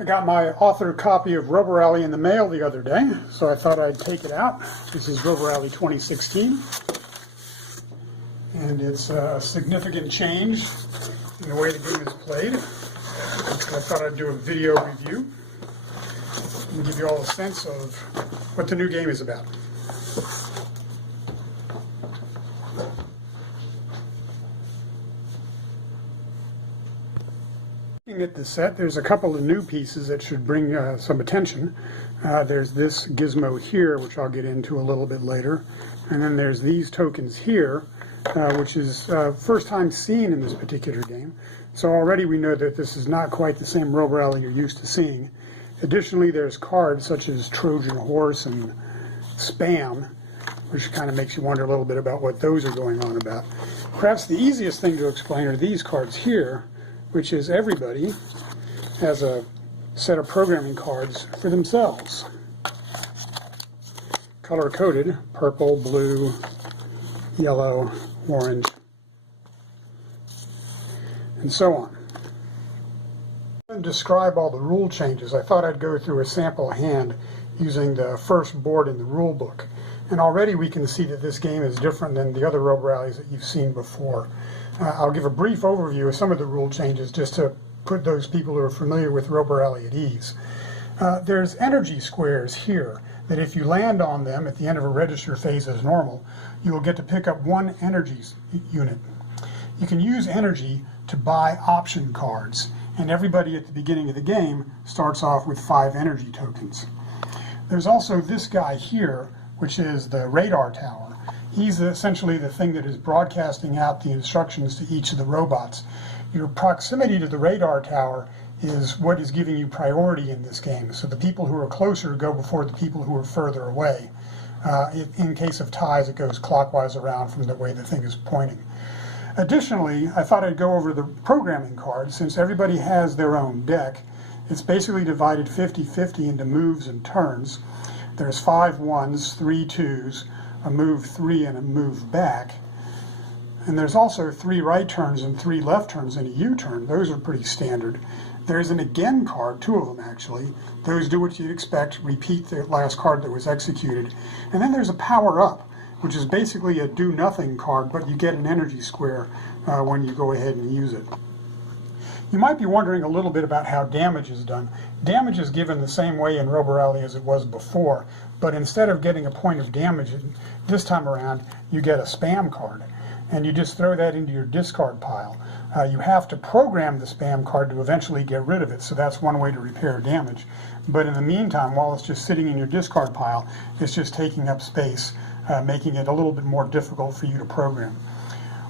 I got my author copy of RoboRally in the mail the other day, so I thought I'd take it out. This is RoboRally2016, and it's a significant change in the way the game is played. So I thought I'd do a video review and give you all a sense of what the new game is about. Looking at the set, there's a couple of new pieces that should bring some attention. There's this gizmo here, which I'll get into a little bit later, and then there's these tokens here, which is first time seen in this particular game. So already we know that this is not quite the same RoboRally you're used to seeing. Additionally, there's cards such as Trojan Horse and Spam, which kind of makes you wonder a little bit about what those are going on about. Perhaps the easiest thing to explain are these cards here, which is everybody has a set of programming cards for themselves. Color-coded: purple, blue, yellow, orange, and so on. To describe all the rule changes, I thought I'd go through a sample hand using the first board in the rule book. And already we can see that this game is different than the other RoboRallies that you've seen before. I'll give a brief overview of some of the rule changes just to put those people who are familiar with RoboRally at ease. There's energy squares here that if you land on them at the end of a register phase as normal, you will get to pick up one energy unit. You can use energy to buy option cards, and everybody at the beginning of the game starts off with 5 energy tokens. There's also this guy here, which is the radar tower. He's essentially the thing that is broadcasting out the instructions to each of the robots. Your proximity to the radar tower is what is giving you priority in this game. So the people who are closer go before the people who are further away. In case of ties, it goes clockwise around from the way the thing is pointing. Additionally, I thought I'd go over the programming cards. Since everybody has their own deck, it's basically divided 50-50 into moves and turns. There's 5 ones, 3 twos, a move 3, and a move back. And there's also 3 right turns and 3 left turns and a U-turn. Those are pretty standard. There's an again card, 2 of them actually. Those do what you'd expect, repeat the last card that was executed. And then there's a power up, which is basically a do nothing card, but you get an energy square when you go ahead and use it. You might be wondering a little bit about how damage is done. Damage is given the same way in RoboRally as it was before, but instead of getting a point of damage this time around, you get a spam card, and you just throw that into your discard pile. You have to program the spam card to eventually get rid of it, so that's one way to repair damage. But in the meantime, while it's just sitting in your discard pile, it's just taking up space, making it a little bit more difficult for you to program.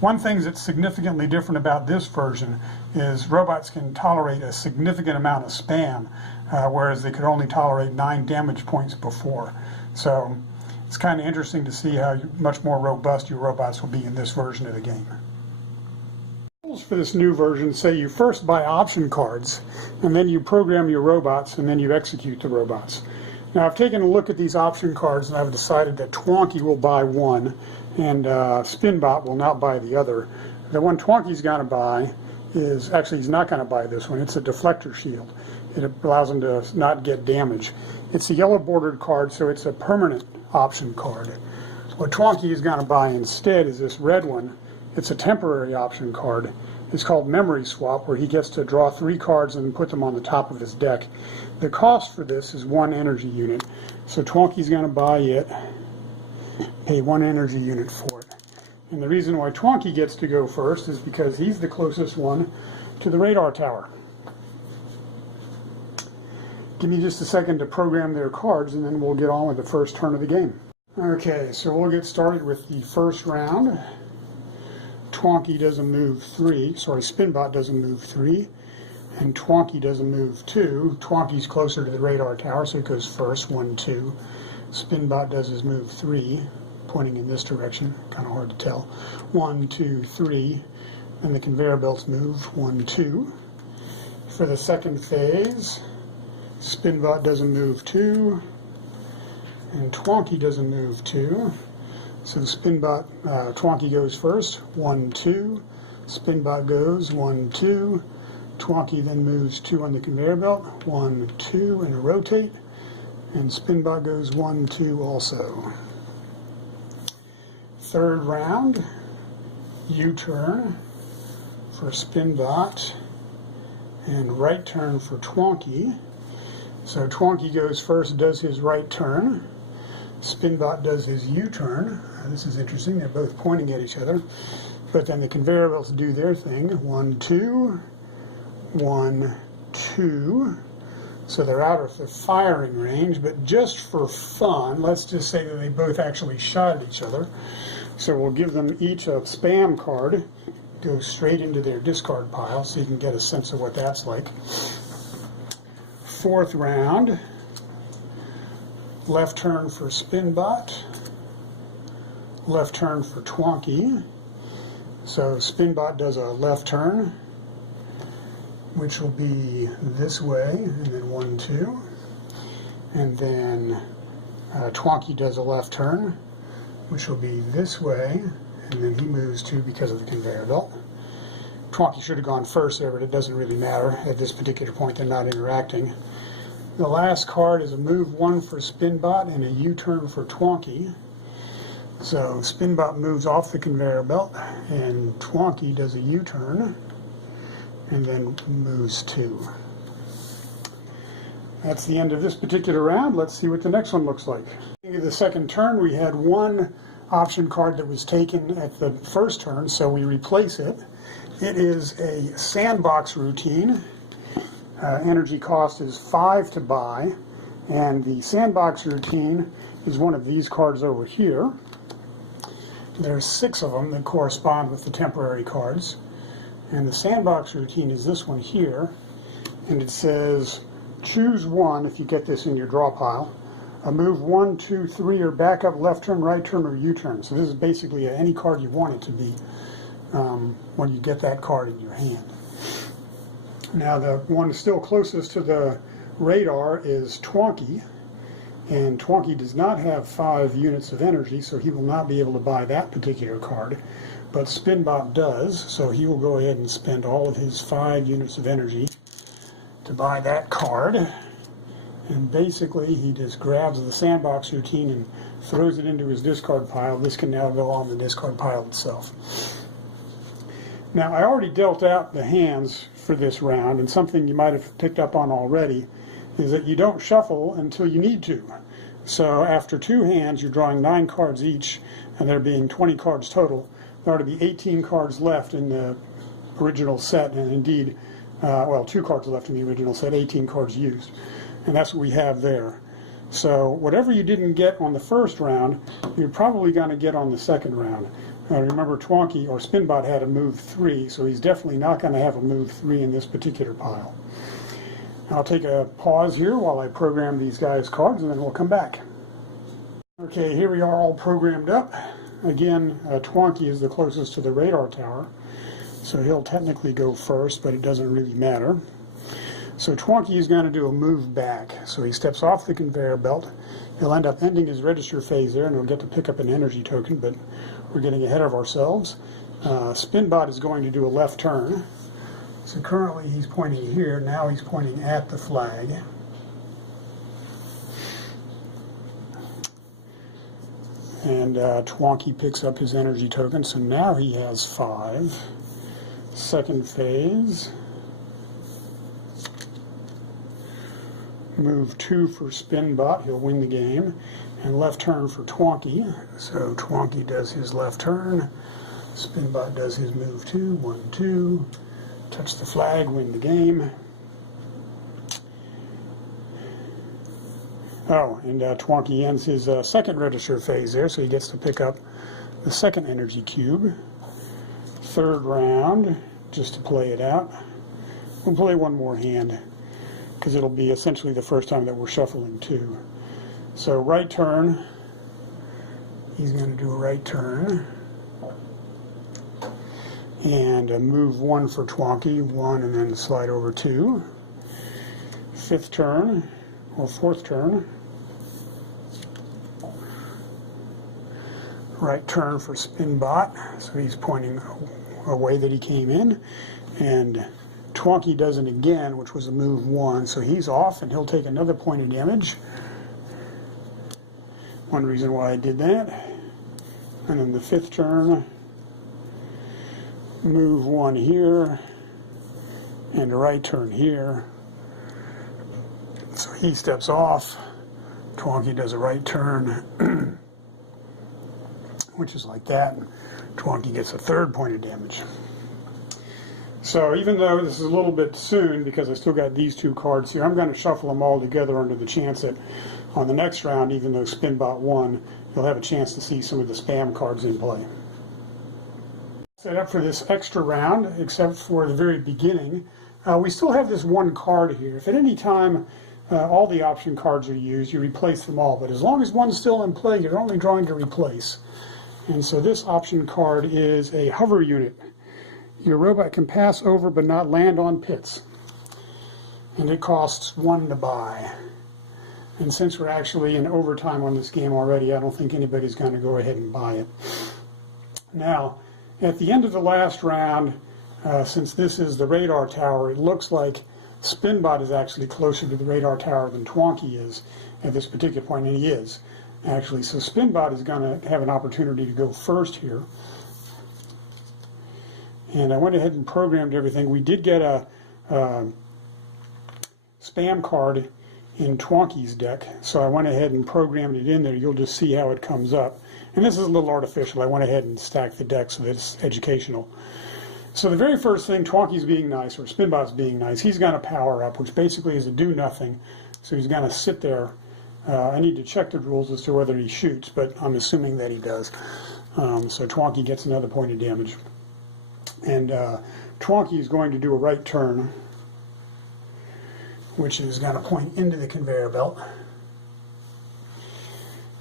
One thing that's significantly different about this version is robots can tolerate a significant amount of spam, whereas they could only tolerate 9 damage points before. So it's kind of interesting to see how much more robust your robots will be in this version of the game. Rules for this new version say you first buy option cards, and then you program your robots, and then you execute the robots. Now I've taken a look at these option cards, and I've decided that Twonky will buy one, and Spinbot will not buy the other. The one Twonky's going to buy is, actually he's not going to buy this one, it's a deflector shield. It allows him to not get damage. It's a yellow bordered card, so it's a permanent option card. What Twonky is going to buy instead is this red one. It's a temporary option card. It's called Memory Swap, where he gets to draw 3 cards and put them on the top of his deck. The cost for this is 1 energy unit, so Twonky's going to buy it, pay 1 energy unit for it. And the reason why Twonky gets to go first is because he's the closest one to the radar tower. Give me just a second to program their cards, and then we'll get on with the first turn of the game. Okay, so we'll get started with the first round. Twonky doesn't move 3, Spinbot doesn't move 3, and Twonky doesn't move 2. Twonky's closer to the radar tower, so it goes first, 1, 2. Spinbot does his move 3, pointing in this direction, kind of hard to tell. 1, 2, 3, and the conveyor belts move 1, 2. For the second phase, Spinbot doesn't move 2, and Twonky doesn't move 2. So Twonky goes first, 1, 2. Spinbot goes 1, 2. Twonky then moves 2 on the conveyor belt, 1, 2, and a rotate, and Spinbot goes 1, 2 also. Third round, U-turn for Spinbot, and right turn for Twonky. So Twonky goes first, does his right turn. Spinbot does his U-turn. This is interesting, they're both pointing at each other. But then the conveyor belts do their thing. 1, 2, 1, 2. So they're out of the firing range, but just for fun, let's just say that they both actually shot at each other. So we'll give them each a spam card, go straight into their discard pile so you can get a sense of what that's like. Fourth round, left turn for Spinbot, left turn for Twonky. So Spinbot does a left turn, which will be this way, and then 1, 2. And then Twonky does a left turn, which will be this way, and then he moves 2 because of the conveyor belt. Twonky should have gone first there, but it doesn't really matter. At this particular point, they're not interacting. The last card is a move 1 for Spinbot and a U-turn for Twonky. So Spinbot moves off the conveyor belt, and Twonky does a U-turn, and then moves 2. That's the end of this particular round. Let's see what the next one looks like. In the second turn, we had one option card that was taken at the first turn, so we replace it. It is a sandbox routine. Energy cost is 5 to buy, and the sandbox routine is one of these cards over here. There's 6 of them that correspond with the temporary cards, and the sandbox routine is this one here, and it says choose one if you get this in your draw pile. A move 1, 2, 3 or backup, left turn, right turn, or U-turn. So this is basically any card you want it to be when you get that card in your hand. Now the one still closest to the radar is Twonky, and Twonky does not have 5 units of energy, so he will not be able to buy that particular card, but Spinbot does, so he will go ahead and spend all of his 5 units of energy to buy that card. And basically he just grabs the sandbox routine and throws it into his discard pile. This can now go on the discard pile itself. Now I already dealt out the hands for this round, and something you might have picked up on already is that you don't shuffle until you need to. So after 2 hands you're drawing 9 cards each, and there being 20 cards total. There ought to be 18 cards left in the original set, and indeed, 2 cards left in the original set, 18 cards used. And that's what we have there. So whatever you didn't get on the first round, you're probably going to get on the second round. Remember, Twonky or Spinbot had a move 3, so he's definitely not going to have a move 3 in this particular pile. I'll take a pause here while I program these guys' cards, and then we'll come back. Okay, here we are all programmed up. Again, Twonky is the closest to the radar tower, so he'll technically go first, but it doesn't really matter. So Twonky is going to do a move back. So he steps off the conveyor belt. He'll end up ending his register phase there, and he'll get to pick up an energy token, but we're getting ahead of ourselves. Spinbot is going to do a left turn. So currently he's pointing here. Now he's pointing at the flag. And Twonky picks up his energy token, so now he has 5. Second phase. Move 2 for Spinbot, he'll win the game, and left turn for Twonky. So Twonky does his left turn, Spinbot does his move 2, 1, 2, touch the flag, win the game. Oh, and Twonky ends his second register phase there, so he gets to pick up the second energy cube. Third round, just to play it out. We'll play one more hand, because it'll be essentially the first time that we're shuffling 2. So right turn, he's going to do a right turn. And a move 1 for Twonky, 1 and then slide over 2. Fifth turn, or fourth turn. Right turn for Spinbot, so he's pointing away that he came in. And Twonky does it again, which was a move 1, so he's off and he'll take another point of damage. One reason why I did that. And then the 5th turn, move 1 here, and a right turn here. So he steps off, Twonky does a right turn, which is like that, and Twonky gets a 3rd point of damage. So even though this is a little bit soon, because I still got these 2 cards here, I'm going to shuffle them all together under the chance that on the next round, even though Spinbot won, you'll have a chance to see some of the spam cards in play. Set up for this extra round, except for the very beginning. We still have this 1 card here. If at any time all the option cards are used, you replace them all. But as long as one's still in play, you're only drawing to replace. And so this option card is a hover unit. Your robot can pass over but not land on pits. And it costs 1 to buy. And since we're actually in overtime on this game already, I don't think anybody's going to go ahead and buy it. Now, at the end of the last round, since this is the radar tower, it looks like Spinbot is actually closer to the radar tower than Twonky is at this particular point, and he is, actually. So Spinbot is going to have an opportunity to go first here. And I went ahead and programmed everything. We did get a spam card in Twonky's deck, so I went ahead and programmed it in there. You'll just see how it comes up. And this is a little artificial. I went ahead and stacked the deck so that it's educational. So the very first thing, Twonky's being nice, or Spinbot's being nice, he's going to power up, which basically is a do nothing. So he's going to sit there. I need to check the rules as to whether he shoots, but I'm assuming that he does. So Twonky gets another point of damage. And Twonky is going to do a right turn, which is going to point into the conveyor belt.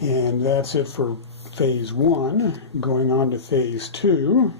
And that's it for phase 1. Going on to phase 2.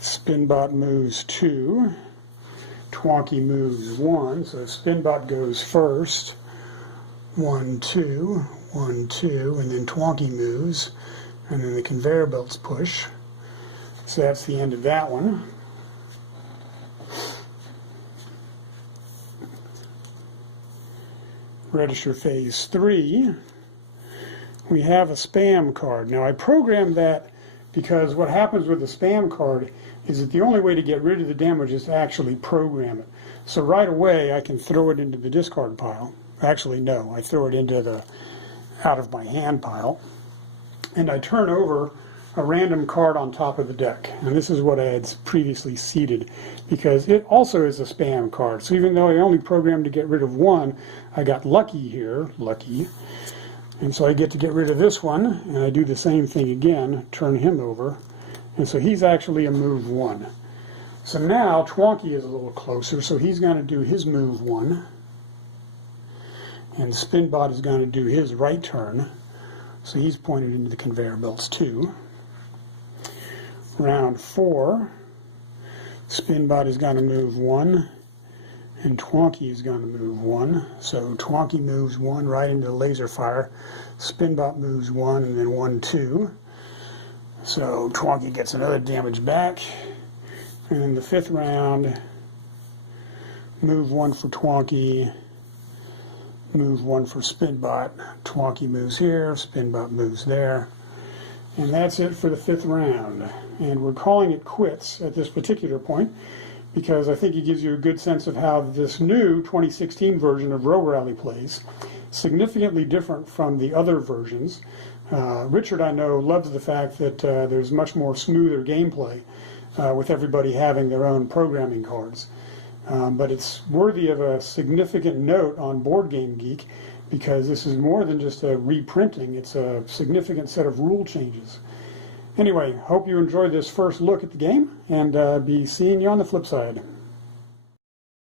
Spinbot moves 2. Twonky moves 1. So Spinbot goes first. 1, 2, 1, 2, and then Twonky moves. And then the conveyor belts push. So that's the end of that one. Register phase 3. We have a spam card. Now I programmed that because what happens with the spam card is that the only way to get rid of the damage is to actually program it. So right away I can throw it into the discard pile. Actually no, I throw it into the out of my hand pile. And I turn over a random card on top of the deck. And this is what I had previously seeded, because it also is a spam card. So even though I only programmed to get rid of 1, I got lucky here, lucky. And so I get to get rid of this one, and I do the same thing again, turn him over. And so he's actually a move 1. So now Twonky is a little closer, so he's going to do his move 1. And Spinbot is going to do his right turn. So he's pointed into the conveyor belts too. Round 4, Spinbot is going to move 1, and Twonky is going to move 1. So Twonky moves 1 right into the laser fire. Spinbot moves 1, and then 1, 2. So Twonky gets another damage back. And in the 5th round, move 1 for Twonky. Move 1 for Spinbot. Twonky moves here, Spinbot moves there. And that's it for the 5th round. And we're calling it quits at this particular point because I think it gives you a good sense of how this new 2016 version of RoboRally plays. Significantly different from the other versions. Richard, I know, loves the fact that there's much more smoother gameplay with everybody having their own programming cards. But it's worthy of a significant note on Board Game Geek because this is more than just a reprinting. It's a significant set of rule changes. Anyway, hope you enjoyed this first look at the game, and be seeing you on the flip side.